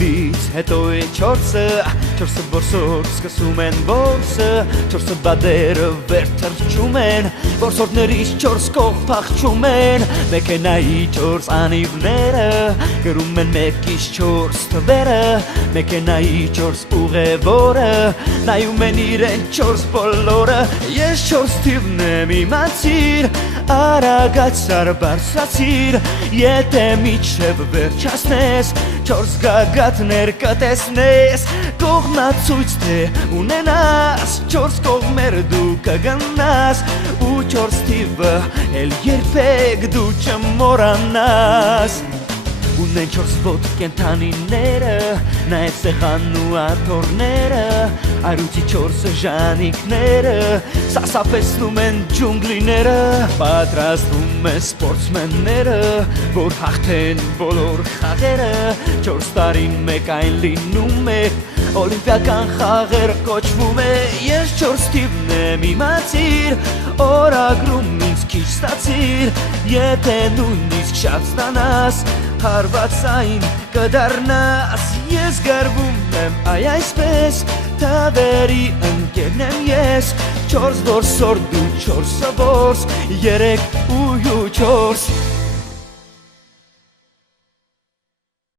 Տևից հետո է չորսը Չորսը որսոր սկսում են որսը Չորսը բադերը վեր թրջում են Որսորդներից չորս կող փախչում են Մեքենայի չորս անիվները Գրում են մեկից չորս թվերը Մեքենայի չորս ուղևորը Նայում են իրեն չորս բոլորը Ես չորս թիվն եմ իմացիր Արագացար բարձրացիր Եթե միջև վերջացնես Չորս գագաթներ կտեսնես Կողմնացույց թե ունենաս Չորս կողմեր դու կգնաս Ու չորս թիվը էլ երբեք դու չմոռանաս Ունեն չորս ոտք կենդանիները Նաև սեղանն ու աթոռները Արույցի չորսը ժանիքները Սասափեցնում են ջունգլիները Պատրաստվում են սպորտսմենները Որ հաղթեն բոլոր խաղերը Չորս տարին մեկ այն լինում է Օլիմպիական խաղեր կոչվում է Ես չորս թիվն եմ իմացիր Օրագրում ինձ քիչ ստացիր Եթե նույնիսկ շատ ստանաս Հարվածային կդառնաս Ես գարվում եմ այսպես Թավերի ընկերն եմ ես Չորս որսոր դու չորսը որս Երեք ու չորս